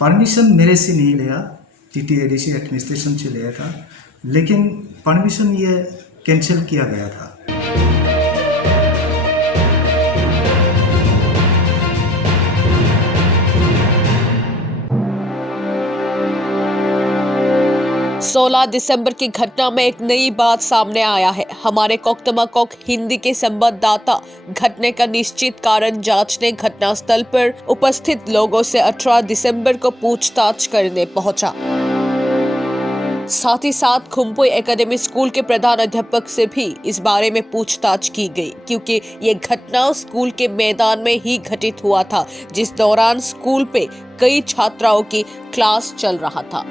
Permission मेरे से नहीं लिया, टीटीएडीसी एडमिनिस्ट्रेशन से लिया था, लेकिन परमिशन ये कैंसिल किया गया था। सोलह दिसंबर की घटना में एक नई बात सामने आया है। हमारे कोकतमाकोक हिंदी के संवाददाता घटने का निश्चित कारण जांचने घटनास्थल पर उपस्थित लोगों से 18 दिसंबर को पूछताछ करने पहुंचा। साथ ही साथ खुम्पुई एकेडमी स्कूल के प्रधान अध्यापक से भी इस बारे में पूछताछ की गई, क्योंकि ये घटना स्कूल के मैदान में ही घटित हुआ था, जिस दौरान स्कूल पे कई छात्राओं की क्लास चल रहा था।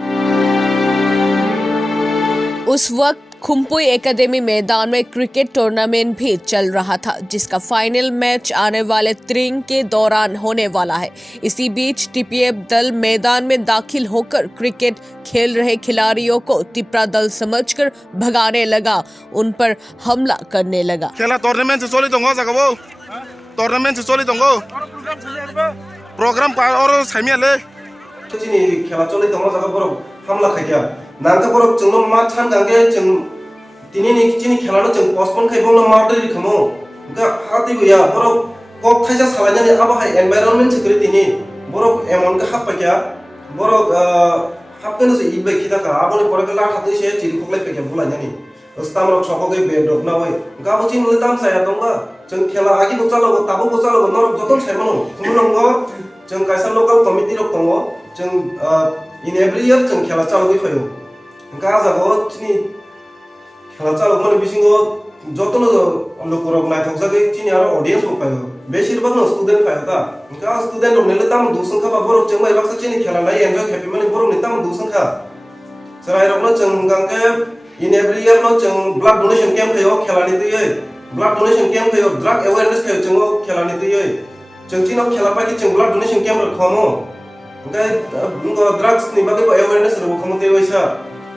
उस वक्त खुम्पुई एकेडमी मैदान में क्रिकेट टूर्नामेंट भी चल रहा था, जिसका फाइनल मैच आने वाले त्रिंग के दौरान होने वाला है। इसी बीच टीपीएफ दल मैदान में दाखिल होकर क्रिकेट खेल रहे खिलाड़ियों को तिपरा दल समझकर भगाने लगा, उन पर हमला करने लगा। खेला टूर्नामेंट से चली दंगो जागो टूर्नामेंट से चली दंगो प्रोग्राम पार और सामियाले चिनी खेला चली दंगो जागो बरो हमला खाया नांगा बरो जोंनो मा थान गांगे जों दिनैनि चिनि खेलानो जों पोस्टपोन खायबावनो मा दै रोखोमो गा हाति गया बरो कक थाइजा सालायनानै आबहाय एनवायरनमेन्ट सिकिउरिटिनि बरो एमन गा हापाया बरो हापकेनो जे इबाय खिदाका आबोनि बरो ला थादै से चिरि खखलाय फैया बुलायनानि स्टामरक सखगे बेदब नावै गाबो चिन ले दाम साया दंगा जों खेला आगि बचालो ताबो बचालो नरक जतन सायमानो खुमरंगो जों कायसा लोकल कमिटि रक दंगो जों इन एवरी इयर जों खेला चालुबाय फायो गाजागो चिनि खेला चालु माने बिसिंगो जतन लोकरक नायथकजागै चिनि आरो ऑडियन्स को फायो बेसिरभाग नो स्टूडेंट फायो दा गा स्टूडेंट रक नेले ताम दुसन खा बरो जों माय बाक्सा चिनि खेला नाय एन्जॉय खेपि माने बरो नि ताम दुसन खा सराय रकनो जों गांगे इन एवरी इयर नो जों ब्लड डोनेशन कैंप खायो खेलानि दैयै ब्लड डोनेशन कैंप खायो ड्रग अवेयरनेस खायो जों खेलानि दैयै जों चिनो खेला पाकि जों ब्लड डोनेशन कैंप रखमो ओंखाय ड्रग्स नि बागै अवेयरनेस रखमो दैवैसा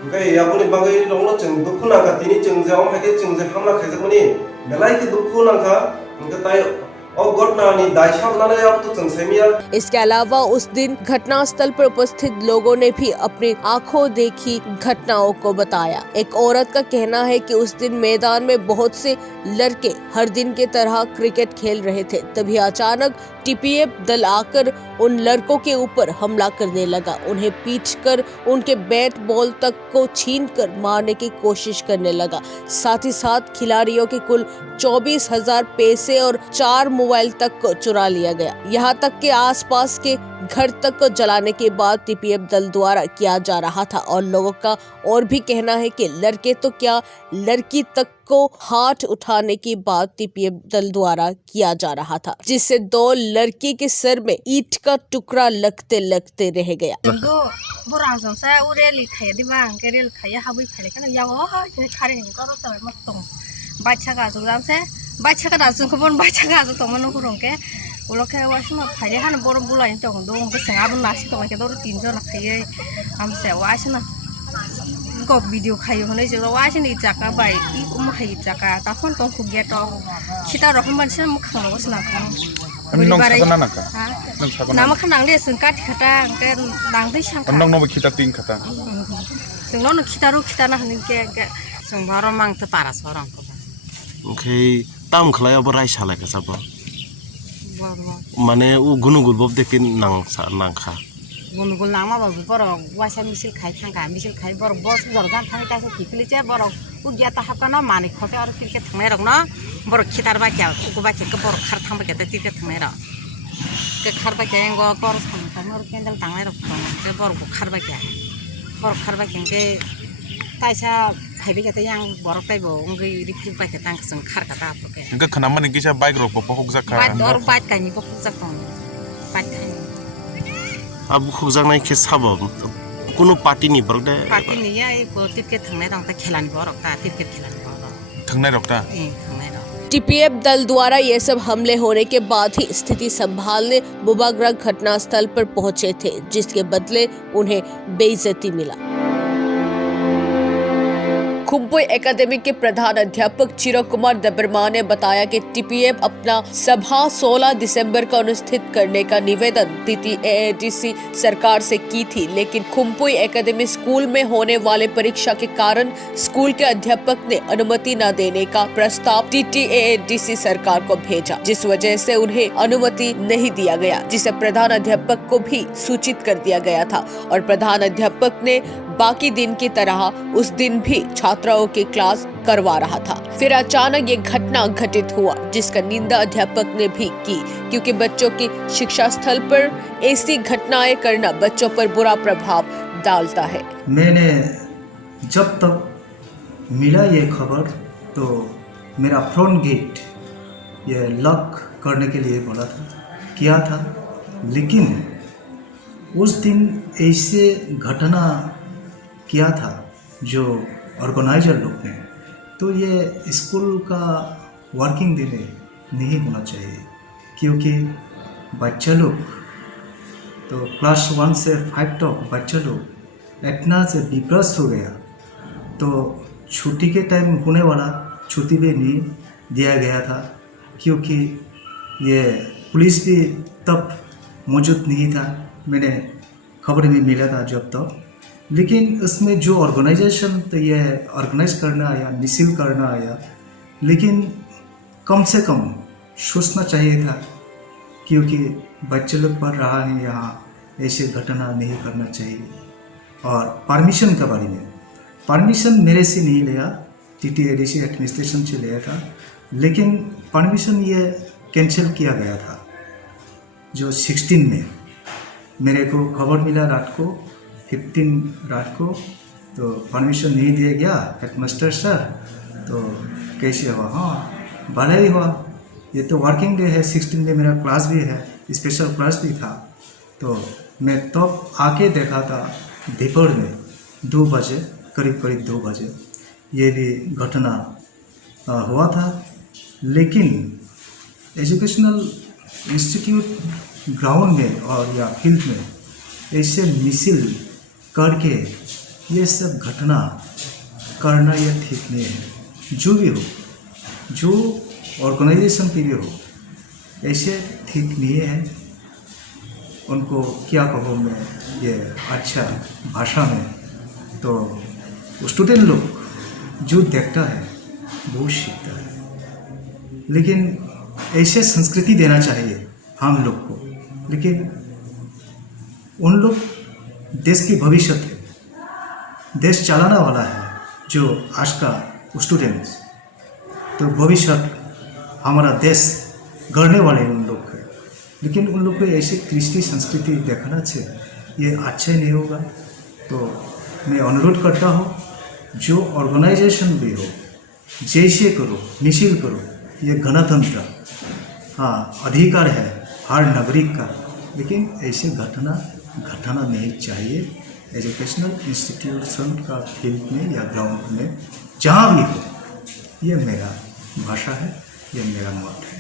ओंखाय याबोनि बागै रंनो जों दुखु नांखा दिनि जों जाव हागे जों जे हामला खायजाकमनि बेलायके दुखु नांखा ओंखाय ताय इसके अलावा उस दिन घटनास्थल पर उपस्थित लोगों ने भी अपनी आंखों देखी घटनाओं को बताया। एक औरत का कहना है कि उस दिन मैदान में बहुत से लड़के हर दिन की तरह क्रिकेट खेल रहे थे, तभी अचानक टीपीएफ दल आकर उन लड़कों के ऊपर हमला करने लगा। उन्हें पीटकर उनके बैट बॉल तक को छीनकर मारने की कोशिश करने लगा। साथ ही साथ खिलाड़ियों के कुल 24,000 पैसे और 4 मोबाइल तक को चुरा लिया गया। यहाँ तक के आसपास के घर तक को जलाने के बाद टीपीएफ दल द्वारा किया जा रहा था। और लोगों का और भी कहना है कि लड़के तो क्या लड़की तक को हाथ उठाने की बात टीपीएफ दल द्वारा किया जा रहा था, जिससे 2 लड़की के सर में ईंट का टुकड़ा लगते लगते रह गया। बाच्चा का जुगामसे बाच्चा का नाजुन खबन बाच्चा का जो तमनो हुरंके उलखे वासमा फाइले हान बर बुलाइन तो दो बेसेङाबो नासि तो के दर 3 जन खायो हमसे वासना को वीडियो खायो होने जे वासनि जाका बाय इ उमहाय जाका ताफन तो खुगे तो खिता रखम मानसिन मुखांलो वसना नों सागना नाका नों सागना नामा खानांले जों काटि खाटा के नांदै सांखा नों नबो खिता तिं खाता जों नो खितारो खिताना हनके जों बारो मांगते पारास बारं ओंखाय ताम खलायाबो रायसालायखा साबो माने उ गुनुगुल बब देखे नांखा गुनुगुल नामा बाबु बर वासा मिसिल खाइ थांगा मिसिल खाइ बर बस जरगान थाङै तासे किफिलिचे बर उ गियाता हाबकाना माने खते आरो क्रिकेट थांनाय रक न बर खितार बाक्या उगु बाक्या के बर खार थांबाय के क्रिकेट थांनाय र के खार बाक्या एंगो बर थांनाय र केन्डल थांनाय रक के बर को खार बाक्या के ताइसा फाइबे के yang borok tai bo ngai rikip ba ke tang sing khar ka ta ke ga khana mane gisa bike rok bo hokjaka bike or bike ka ni bo hokjaka bike अब खुजानाय के साबब कोनो पार्टी नि बरक दे party नि या ए bo tip ke thangnai rang ta khelani borok ta tip ke khelani borok थांनाय रक ता थांनाय रक टीपीएफ दल द्वारा ये सब हमले होने के बाद ही स्थिति संभालने बुबाग्रग घटनास्थल पर पहुंचे थे, जिसके बदले उन्हें बेइज्जती मिला। खुम्पुई एकेडमी के प्रधान अध्यापक चिरो कुमार दबरमा ने बताया कि टीपीएफ अपना सभा 16 दिसंबर को अनुष्ठित करने का निवेदन TTAADC सरकार से की थी, लेकिन खुम्पुई एकेडमी स्कूल में होने वाले परीक्षा के कारण स्कूल के अध्यापक ने अनुमति न देने का प्रस्ताव TTAADC सरकार को भेजा, जिस वजह से उन्हें अनुमति नहीं दिया गया, जिसे प्रधान अध्यापक को भी सूचित कर दिया गया था और प्रधान अध्यापक ने बाकी दिन की तरह उस दिन भी छात्राओं की क्लास करवा रहा था। फिर अचानक ये घटना घटित हुआ, जिसका निंदा अध्यापक ने भी की, क्योंकि बच्चों की शिक्षा स्थल पर ऐसी घटनाएं करना बच्चों पर बुरा प्रभाव डालता है। मैंने जब तक मिला ये खबर तो मेरा फ्रंट गेट ये लॉक करने के लिए बोला था, किया था, लेकिन उस दिन ऐसे घटना किया था जो ऑर्गेनाइजर लोग ने, तो ये स्कूल का वर्किंग डे में नहीं होना चाहिए, क्योंकि बच्चा लोग तो क्लास 1 से 5 तक बच्चा लोग इतना से डिप्रेस हो गया, तो छुट्टी के टाइम होने वाला छुट्टी भी नहीं दिया गया था, क्योंकि ये पुलिस भी तब मौजूद नहीं था। मैंने खबर में मिला था जब तक, लेकिन उसमें जो ऑर्गेनाइजेशन तो ये ऑर्गेनाइज करना आया, मिसिल करना आया, लेकिन कम से कम सोचना चाहिए था, क्योंकि बच्चे लोग पढ़ रहा है यहाँ, ऐसे घटना नहीं करना चाहिए। और परमिशन के बारे में, परमिशन मेरे से नहीं लिया, TTAADC एडमिनिस्ट्रेशन से लिया था, लेकिन परमिशन ये कैंसिल किया गया था। जो 16 में मेरे को खबर मिला रात को, 15 रात को, तो परमिशन नहीं दिया गया हेडमास्टर सर, तो कैसे हुआ? हाँ भले ही हुआ, ये तो वर्किंग डे है, 16 में मेरा क्लास भी है, स्पेशल क्लास भी था, तो मैं तब आके देखा था दोपहर में 2 बजे, करीब 2 बजे ये भी घटना हुआ था। लेकिन एजुकेशनल इंस्टीट्यूट ग्राउंड में और या फील्ड में ऐसे मिसिल करके ये सब घटना करना ये ठीक नहीं है। जो भी हो, जो ऑर्गेनाइजेशन की भी हो, ऐसे ठीक नहीं है। उनको क्या कहूँ मैं ये अच्छा भाषा में, तो स्टूडेंट लोग जो देखता है वो सीखता है, लेकिन ऐसे संस्कृति देना चाहिए हम लोग को। लेकिन उन लोग देश की भविष्य थे, देश चलाने वाला है जो आज का स्टूडेंट्स, तो भविष्य हमारा देश गढ़ने वाले उन लोग हैं। लेकिन उन लोग को ऐसे कृष्टि संस्कृति देखना से ये अच्छा नहीं होगा। तो मैं अनुरोध करता हूँ, जो ऑर्गेनाइजेशन भी हो, जैसे करो, मिसिल करो, ये गणतंत्र, हाँ अधिकार है हर नागरिक का, लेकिन ऐसे घटना नहीं चाहिए एजुकेशनल इंस्टीट्यूशन का फील्ड में या ग्राउंड में, जहाँ भी हो। ये मेरा भाषा है, ये मेरा मत है।